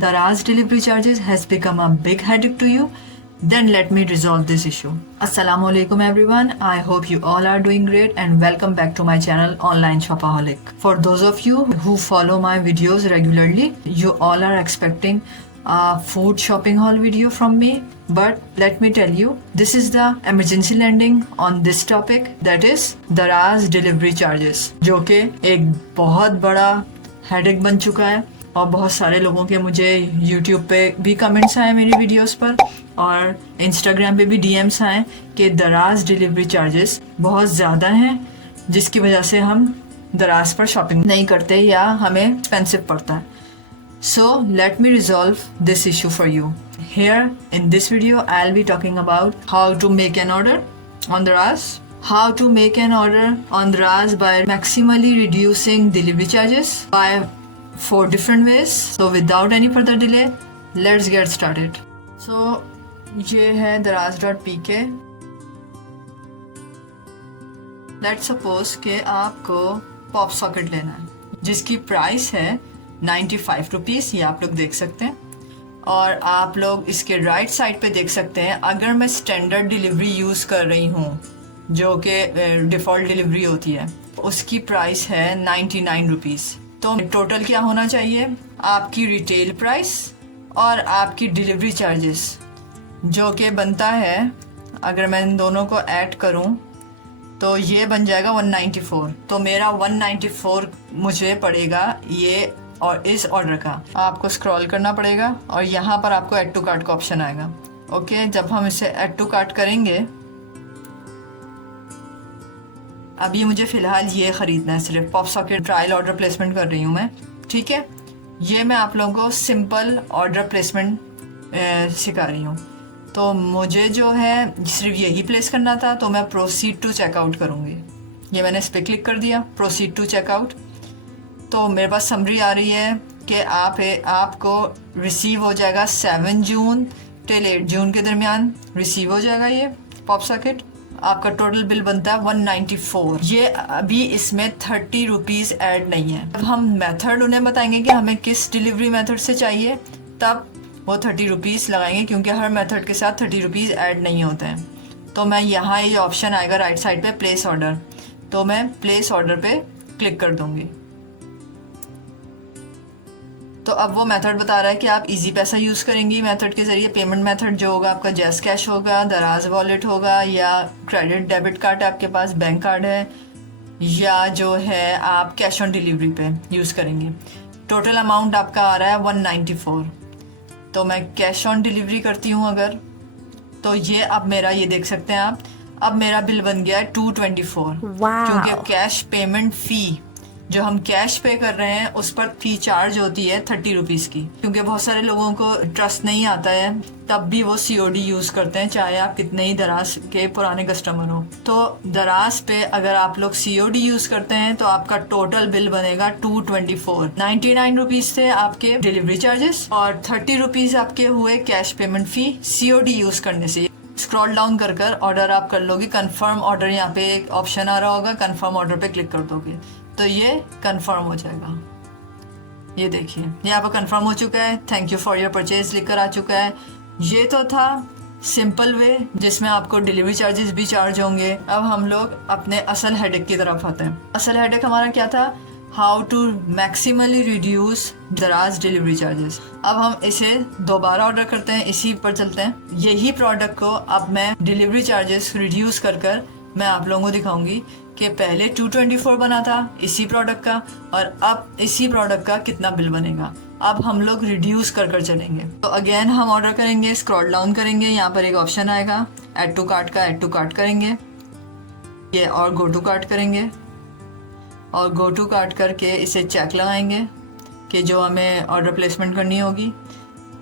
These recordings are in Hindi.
Daraz delivery charges has become a big headache to you? Then let me resolve this issue. Assalamu alaikum everyone. I hope you all are doing great and welcome back to my channel Online Shopaholic. For those of you who follow my videos regularly, you all are expecting a food shopping haul video from me. But let me tell you, this is the emergency landing on this topic, that is Daraz delivery charges, जो कि एक बहुत बड़ा हेडेक बन चुका है और बहुत सारे लोगों के मुझे YouTube पे भी कमेंट्स आए मेरी वीडियोस पर और Instagram पे भी DMs आए कि दराज डिलीवरी चार्जेस बहुत ज़्यादा हैं, जिसकी वजह से हम दराज पर शॉपिंग नहीं करते या हमें एक्सपेंसिव पड़ता है. So let me resolve this issue for you. Here in this video I'll be talking about how to make an order on Daraz, how to make an order on Daraz by maximally reducing delivery charges by 4 different ways. So without any further delay, let's get started. So ये है daraz.pk. Let's suppose कि आपको पॉप सॉकेट लेना है जिसकी प्राइस है 95 रुपीज़, ये आप लोग देख सकते हैं. और आप लोग इसके राइट साइड पे देख सकते हैं, अगर मैं स्टैंडर्ड डिलीवरी यूज़ कर रही हूँ जो कि डिफ़ॉल्ट डिलीवरी होती है, उसकी प्राइस है 99 रुपीज़. तो टोटल क्या होना चाहिए, आपकी रिटेल प्राइस और आपकी डिलीवरी चार्जेस, जो कि बनता है, अगर मैं इन दोनों को ऐड करूं तो ये बन जाएगा 194. तो मेरा 194 मुझे पड़ेगा ये और इस ऑर्डर का. आपको स्क्रॉल करना पड़ेगा और यहाँ पर आपको ऐड टू कार्ट का ऑप्शन आएगा. ओके, जब हम इसे ऐड टू कार्ट करेंगे, अभी मुझे फ़िलहाल ये ख़रीदना है, सिर्फ pop socket trial order placement कर रही हूँ मैं. ठीक है, ये मैं आप लोगों को सिंपल ऑर्डर प्लेसमेंट सिखा रही हूँ. तो मुझे जो है सिर्फ यही प्लेस करना था, तो मैं प्रोसीड टू चेकआउट करूँगी. ये मैंने इस पर क्लिक कर दिया, प्रोसीड टू चेकआउट. तो मेरे पास समरी आ रही है कि आपको रिसीव हो जाएगा 7 जून टिल 8 जून के दरमियान रिसीव हो जाएगा ये पॉप सॉकेट. आपका टोटल बिल बनता है 194. ये अभी इसमें 30 रुपीज़ ऐड नहीं है. अब हम मेथड उन्हें बताएंगे कि हमें किस डिलीवरी मेथड से चाहिए, तब वो 30 रुपीज़ लगाएंगे, क्योंकि हर मेथड के साथ 30 रुपीज़ ऐड नहीं होते हैं. तो मैं यहाँ ये ऑप्शन आएगा राइट साइड पे, प्लेस ऑर्डर, तो मैं प्लेस ऑर्डर पे क्लिक कर दूँगी. तो अब वो मेथड बता रहा है कि आप इजी पैसा यूज़ करेंगी. मेथड के ज़रिए पेमेंट मेथड जो होगा आपका जैस कैश होगा, दराज वॉलेट होगा, या क्रेडिट डेबिट कार्ड आपके पास, बैंक कार्ड है, या जो है आप कैश ऑन डिलीवरी पे यूज़ करेंगी. टोटल अमाउंट आपका आ रहा है 194. तो मैं कैश ऑन डिलीवरी करती हूँ अगर, तो ये अब मेरा, ये देख सकते हैं आप, अब मेरा बिल बन गया है 224. क्योंकि कैश पेमेंट फ़ी जो हम कैश पे कर रहे हैं उस पर फी चार्ज होती है 30 रुपीज़ की. क्योंकि बहुत सारे लोगों को ट्रस्ट नहीं आता है, तब भी वो COD यूज़ करते हैं, चाहे आप कितने ही दराज के पुराने कस्टमर हो. तो दराज पे अगर आप लोग COD यूज़ करते हैं तो आपका टोटल बिल बनेगा 224. 99 रुपीज़ थे आपके डिलीवरी चार्जेस और 30 रुपीज़ आपके हुए कैश पेमेंट फ़ी COD यूज़ करने से. स्क्रॉल डाउन कर ऑर्डर आप कर लोगे, कन्फर्म ऑर्डर, यहाँ पे एक ऑप्शन आ रहा होगा, कन्फर्म ऑर्डर पे क्लिक कर दोगे तो ये कंफर्म हो जाएगा. ये देखिए यहाँ पर कंफर्म हो चुका है, thank you for your purchase लिखकर आ चुका है. ये तो था सिंपल वे जिसमें आपको डिलीवरी चार्जेस भी चार्ज होंगे. अब हम लोग अपने असल हेडेक की तरफ आते हैं. असल हेडेक हमारा क्या था, हाउ टू मैक्सिमली रिड्यूस दराज डिलीवरी चार्जेस. अब हम इसे दोबारा ऑर्डर करते हैं, इसी पर चलते हैं. यही प्रोडक्ट को अब मैं डिलीवरी चार्जेस रिड्यूस कर मैं आप लोगों को दिखाऊंगी कि पहले 224 बना था इसी प्रोडक्ट का और अब इसी प्रोडक्ट का कितना बिल बनेगा. अब हम लोग रिड्यूस कर चलेंगे. तो अगेन हम ऑर्डर करेंगे, स्क्रॉल डाउन करेंगे, यहाँ पर एक ऑप्शन आएगा ऐड टू कार्ट का, ऐड टू कार्ट करेंगे ये और गो टू कार्ट करेंगे और गो टू कार्ट करके इसे चेक लगाएंगे कि जो हमें ऑर्डर प्लेसमेंट करनी होगी.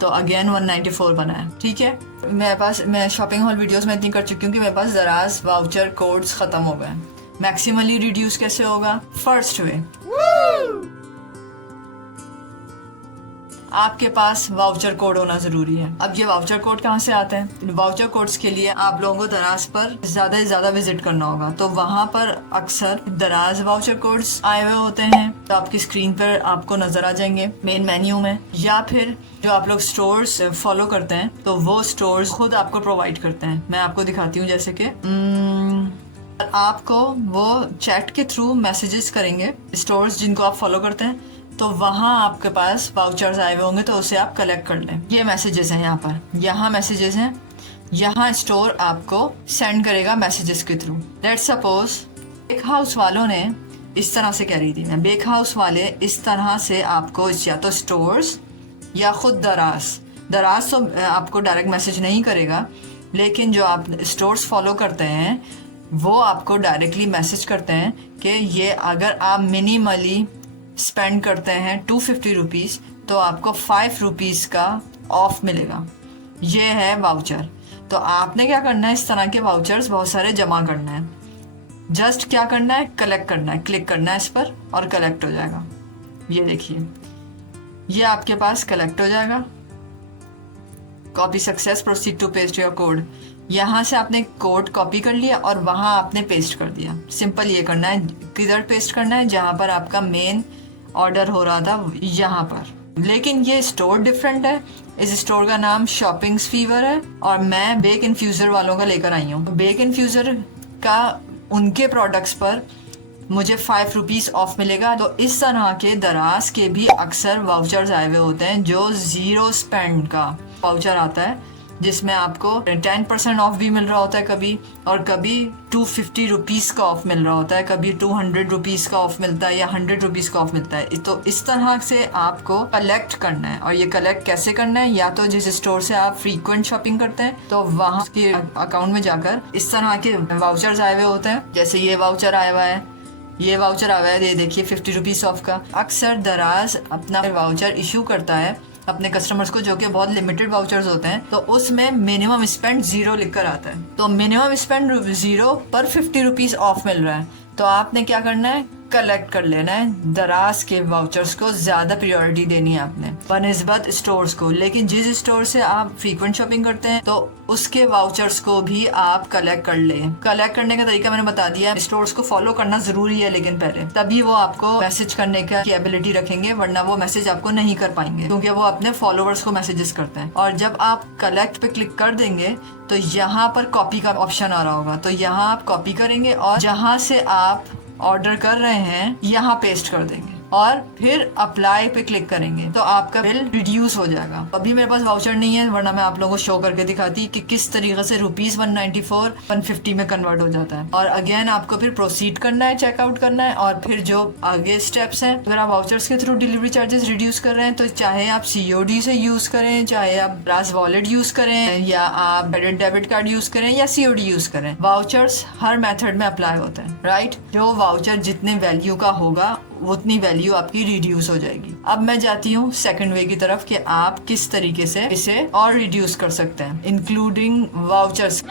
तो अगेन 194 बना है. ठीक है, मैं शॉपिंग हॉल वीडियोस में इतनी कर चुकी हूँ कि मेरे पास दराज वाउचर कोड्स ख़त्म हो गए. मैक्सिमली रिड्यूस कैसे होगा, फर्स्ट वे, आपके पास वाउचर कोड होना जरूरी है। अब ये वाउचर कोड कहाँ से आते हैं? वाउचर कोड्स के लिए आप लोगों को दराज पर ज्यादा से ज्यादा विजिट करना होगा, तो वहां पर अक्सर दराज वाउचर कोड्स आए हुए होते हैं, तो आपकी स्क्रीन पर आपको नजर आ जाएंगे मेन मेन्यू में। या फिर जो आप लोग स्टोर्स फॉलो करते हैं तो वो स्टोर्स खुद आपको प्रोवाइड करते हैं। मैं आपको दिखाती हूँ, जैसे कि आपको वो चैट के थ्रू मैसेजेस करेंगे स्टोर्स जिनको आप फॉलो करते हैं, तो वहाँ आपके पास वाउचर्स आए हुए होंगे, तो उसे आप कलेक्ट कर लें। ये मैसेजेस हैं, यहाँ मैसेजेस हैं, यहाँ स्टोर आपको सेंड करेगा मैसेजेस के through. Let's suppose bake house वालों ने इस तरह से कह रही थी मैं, बेक हाउस वाले इस तरह से आपको या तो स्टोर्स या खुद दराज तो आपको डायरेक्ट मैसेज नहीं करेगा, लेकिन जो आप स्टोर्स फॉलो करते हैं वो आपको डायरेक्टली मैसेज करते हैं कि ये अगर आप मिनिमली स्पेंड करते हैं 250 रुपीज़ तो आपको 5 रुपीज़ का ऑफ मिलेगा। ये है वाउचर। तो आपने क्या करना है, इस तरह के वाउचर्स बहुत सारे जमा करना है। जस्ट क्या करना है, कलेक्ट करना है, क्लिक करना है इस पर और कलेक्ट हो जाएगा। ये देखिए, ये आपके पास कलेक्ट हो जाएगा। Copy success, proceed to paste your code. यहाँ से आपने कोड कॉपी कर लिया और वहाँ आपने पेस्ट कर दिया। सिंपल ये करना है। किधर पेस्ट करना है? जहाँ पर आपका मेन ऑर्डर हो रहा था, यहाँ पर। लेकिन ये स्टोर डिफरेंट है। इस स्टोर का नाम शॉपिंग्स फीवर है और मैं बेक इन्फ्यूज़र वालों का लेकर आई हूँ। बेक इन्फ्यूज़र का उनके प्रोडक्ट्स पर मुझे 5 रुपीज़ ऑफ मिलेगा। तो इस तरह के दराज के भी अक्सर वाउचर्स आए हुए होते हैं, जो 0 स्पेंड का वाउचर आता है, जिसमें आपको 10% ऑफ भी मिल रहा होता है कभी, और कभी 250 रुपीज़ का ऑफ मिल रहा होता है, कभी 200 रुपीज़ का ऑफ मिलता है या 100 रुपीज़ का ऑफ मिलता है। तो इस तरह से आपको कलेक्ट करना है। और ये कलेक्ट कैसे करना है? या तो जिस स्टोर से आप फ्रीक्वेंट शॉपिंग करते हैं तो वहाँ के अकाउंट में जाकर इस तरह के वाउचर्स आए हुए होते हैं। जैसे ये वाउचर आया हुआ है, ये वाउचर आया है, ये देखिए 50 रुपीज़ ऑफ का। अक्सर दराज अपना वाउचर इशू करता है अपने कस्टमर्स को, जो कि बहुत लिमिटेड वाउचर्स होते हैं, तो उसमें मिनिमम स्पेंड 0 लिखकर आता है। तो मिनिमम स्पेंड 0 पर 50 रुपीज़ ऑफ मिल रहा है। तो आपने क्या करना है, कलेक्ट कर लेना है। दराज के वाउचर्स को ज़्यादा प्रायोरिटी देनी है आपने बनिस्बत स्टोर्स को। लेकिन जिस स्टोर से आप फ्रीक्वेंट शॉपिंग करते हैं तो उसके वाउचर्स को भी आप कलेक्ट कर लें। कलेक्ट करने का तरीका मैंने बता दिया। स्टोर्स को फॉलो करना ज़रूरी है, लेकिन पहले तभी वो आपको मैसेज करने की एबिलिटी रखेंगे, वरना वो मैसेज आपको नहीं कर पाएंगे, क्योंकि वो अपने फॉलोअर्स को मैसेजेस करते हैं। और जब आप कलेक्ट पे क्लिक कर देंगे तो यहाँ पर कॉपी का ऑप्शन आ रहा होगा, तो यहाँ आप कॉपी करेंगे और जहाँ से आप ऑर्डर कर रहे हैं यहाँ पेस्ट कर देंगे और फिर अप्लाई पे क्लिक करेंगे, तो आपका बिल रिड्यूस हो जाएगा। अभी मेरे पास वाउचर नहीं है, वरना मैं आप लोगों को शो करके दिखाती कि किस तरीके से ₹194 150 में कन्वर्ट हो जाता है। और अगेन आपको फिर प्रोसीड करना है, चेकआउट करना है, और फिर जो आगे स्टेप्स हैं, अगर आप वाउचर्स के थ्रू डिलीवरी चार्जेस रिड्यूस कर रहे हैं तो चाहे आप COD से यूज करें, चाहे आप दराज वॉलेट यूज करें, या आप क्रेडिट डेबिट कार्ड यूज करें, या COD यूज करें, वाउचर्स हर मेथड में अप्लाई होते हैं, राइट। जो वाउचर जितने वैल्यू का होगा उतनी वैल्यू आपकी रिड्यूस हो जाएगी। अब मैं जाती हूँ सेकंड वे की तरफ कि आप किस तरीके से इसे और रिड्यूस कर सकते हैं, इंक्लूडिंग वाउचर्स।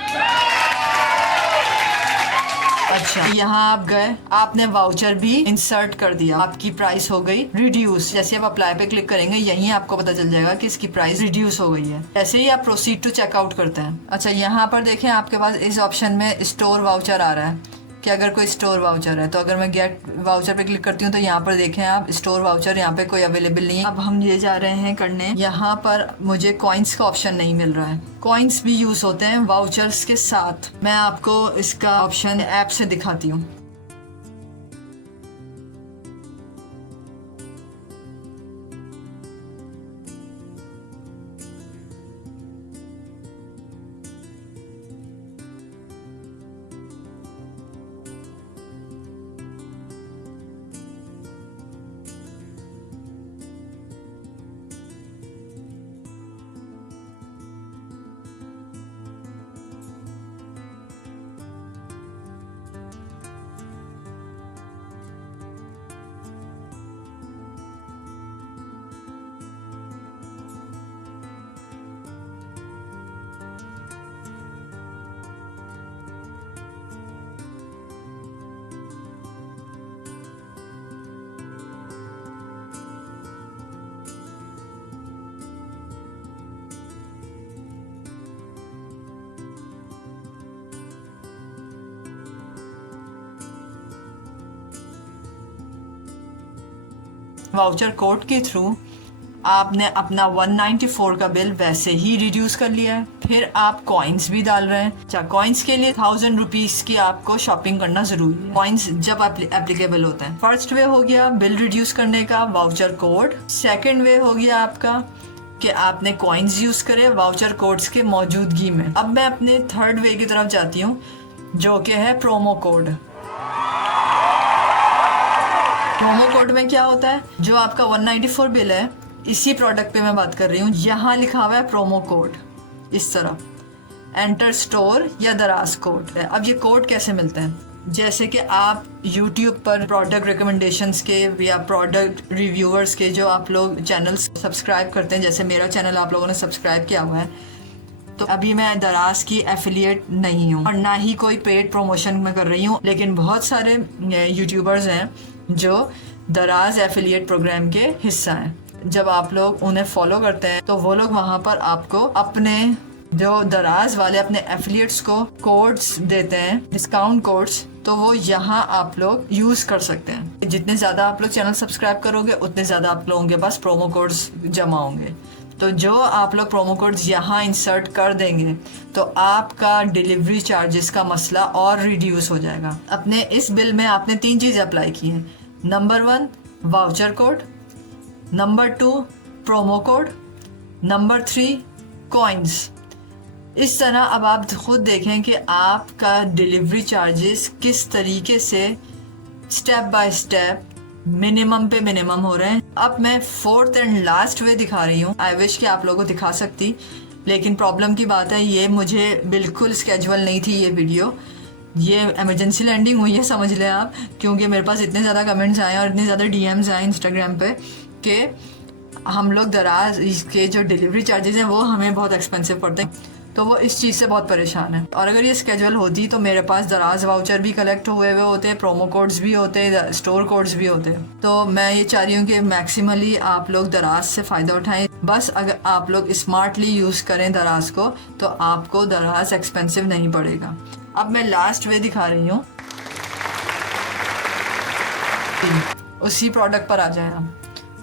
अच्छा, यहाँ आप गए, आपने वाउचर भी इंसर्ट कर दिया, आपकी प्राइस हो गई रिड्यूस। जैसे आप अप्लाई पे क्लिक करेंगे, यहीं आपको पता चल जाएगा कि इसकी प्राइस रिड्यूस हो गई है। ऐसे ही आप प्रोसीड टू चेकआउट करते हैं। अच्छा, यहाँ पर देखें, आपके पास इस ऑप्शन में स्टोर वाउचर आ रहा है कि अगर कोई स्टोर वाउचर है, तो अगर मैं गेट वाउचर पे क्लिक करती हूँ तो यहाँ पर देखें आप, स्टोर वाउचर यहाँ पे कोई अवेलेबल नहीं है। अब हम ये जा रहे हैं करने, यहाँ पर मुझे कॉइन्स का ऑप्शन नहीं मिल रहा है। कॉइन्स भी यूज होते हैं वाउचर्स के साथ। मैं आपको इसका ऑप्शन ऐप से दिखाती हूँ। वाउचर कोड के थ्रू आपने अपना 194 का बिल वैसे ही रिड्यूस कर लिया है। फिर आप कॉइन्स भी डाल रहे हैं। अच्छा, कॉइन्स के लिए 1000 रुपीज की आपको शॉपिंग करना जरूरी है, कॉइन्स जब एप्लीकेबल होते हैं। फर्स्ट वे हो गया बिल रिड्यूस करने का, वाउचर कोड। सेकंड वे हो गया आपका कि आपने कॉइन्स यूज करे वाउचर कोड्स के मौजूदगी में। अब मैं अपने थर्ड वे की तरफ जाती हूँ, जो कि है प्रोमो कोड। प्रोमो कोड में क्या होता है, जो आपका 194 बिल है, इसी प्रोडक्ट पे मैं बात कर रही हूँ, यहाँ लिखा हुआ है प्रोमो कोड इस तरह, एंटर स्टोर या दराज कोड है। अब ये कोड कैसे मिलते हैं, जैसे कि आप YouTube पर प्रोडक्ट रिकमेंडेशंस के या प्रोडक्ट रिव्यूअर्स के जो आप लोग चैनल सब्सक्राइब करते हैं, जैसे मेरा चैनल आप लोगों ने सब्सक्राइब किया हुआ है, तो अभी मैं दराज की एफिलिएट नहीं हूँ और ना ही कोई पेड प्रमोशन में कर रही हूँ, लेकिन बहुत सारे यूट्यूबर्स हैं जो दराज एफिलिएट प्रोग्राम के हिस्सा हैं। जब आप लोग उन्हें फॉलो करते हैं तो वो लोग वहाँ पर आपको अपने जो दराज वाले अपने एफिलिएट्स को कोड्स देते हैं, डिस्काउंट कोड्स, तो वो यहाँ आप लोग यूज़ कर सकते हैं। जितने ज़्यादा आप लोग चैनल सब्सक्राइब करोगे उतने ज़्यादा आप लोगों के पास प्रोमो कोड्स जमा होंगे। तो जो आप लोग प्रोमो कोड्स यहाँ इंसर्ट कर देंगे तो आपका डिलीवरी चार्जेस का मसला और रिड्यूस हो जाएगा। अपने इस बिल में आपने 3 चीज़ अप्लाई की हैं। Number 1 voucher code, number 2 promo code, number 3 coins. इस तरह अब आप खुद देखें कि आपका डिलीवरी चार्जेस किस तरीके से स्टेप बाय स्टेप मिनिमम पे मिनिमम हो रहे हैं। अब मैं 4th एंड लास्ट वे दिखा रही हूँ। आई विश कि आप लोगों को दिखा सकती, लेकिन प्रॉब्लम की बात है ये मुझे बिल्कुल स्केजुअल नहीं थी ये वीडियो, ये इमरजेंसी लैंडिंग हुई है समझ लें आप, क्योंकि मेरे पास इतने ज़्यादा कमेंट्स आए और इतने ज़्यादा DMs आए इंस्टाग्राम पे कि हम लोग दराज के जो डिलीवरी चार्जेस हैं वो हमें बहुत एक्सपेंसिव पड़ते हैं, तो वो इस चीज़ से बहुत परेशान है। और अगर ये स्केजुअल होती तो मेरे पास दराज वाउचर भी कलेक्ट हुए होते, प्रोमो कोड्स भी होते, स्टोर कोड्स भी होते। तो मैं ये चाह रही हूँ कि मैक्सिमली आप लोग दराज से फ़ायदा उठाएं। बस अगर आप लोग स्मार्टली यूज़ करें दराज को तो आपको दराज एक्सपेंसिव नहीं पड़ेगा। अब मैं लास्ट वे दिखा रही हूँ, उसी प्रोडक्ट पर आ जाए।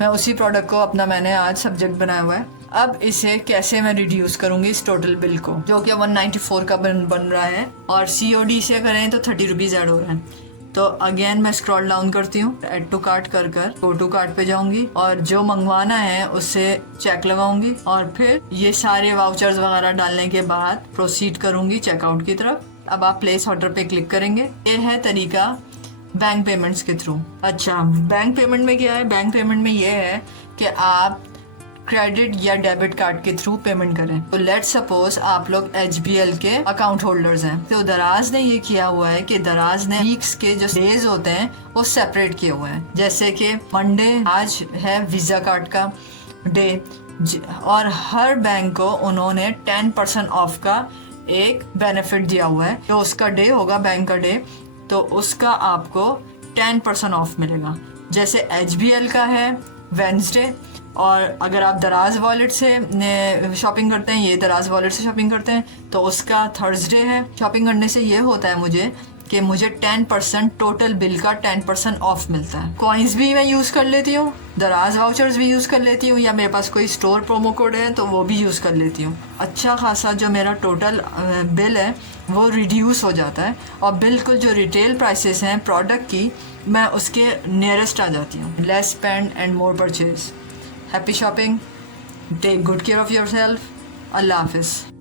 मैं उसी प्रोडक्ट को अपना मैंने आज सब्जेक्ट बनाया हुआ है। अब इसे कैसे मैं रिड्यूस करूंगी इस टोटल बिल को, जो कि 194 का बन रहा है, और COD से करें तो 30 रुपीज़ ऐड हो रहे हैं। तो अगेन मैं स्क्रॉल डाउन करती हूँ, ऐड टू कार्ट कर गो टू कार्ट पे जाऊंगी और जो मंगवाना है उससे चेक लगाऊंगी और फिर ये सारे वाउचर्स वगैरह डालने के बाद प्रोसीड करूंगी चेकआउट की तरफ। अब आप प्लेस ऑर्डर पे क्लिक करेंगे। ये है तरीका बैंक पेमेंट्स के थ्रू। अच्छा, बैंक पेमेंट में क्या है, बैंक पेमेंट में ये है कि आप क्रेडिट या डेबिट कार्ड के थ्रू पेमेंट करें। तो लेट्स सपोज आप लोग HBL के अकाउंट होल्डर्स हैं, तो दराज ने ये किया हुआ है कि दराज ने वीक्स के जो डेज होते हैं वो सेपरेट किए हुए हैं। जैसे कि मंडे आज है वीज़ा कार्ड का डे, और हर बैंक को उन्होंने 10% ऑफ का एक बेनिफिट दिया हुआ है। तो उसका डे होगा बैंक का डे, तो उसका आपको 10% ऑफ मिलेगा। जैसे HBL का है वेंसडे, और अगर आप दराज वॉलेट से शॉपिंग करते हैं, ये दराज वॉलेट से शॉपिंग करते हैं, तो उसका थर्सडे है। शॉपिंग करने से ये होता है मुझे कि मुझे 10% टोटल बिल का 10% ऑफ मिलता है। कॉइन्स भी मैं यूज़ कर लेती हूँ, दराज वाउचर्स भी यूज़ कर लेती हूँ, या मेरे पास कोई स्टोर प्रोमो कोड है तो वो भी यूज़ कर लेती हूँ। अच्छा खासा जो मेरा टोटल बिल है वो रिड्यूस हो जाता है, और बिल्कुल जो रिटेल प्राइसेस हैं प्रोडक्ट की, मैं उसके नियरेस्ट आ जाती हूँ। Less spend and more purchase. Happy shopping, take good care of your self. अल्लाह हाफिज़।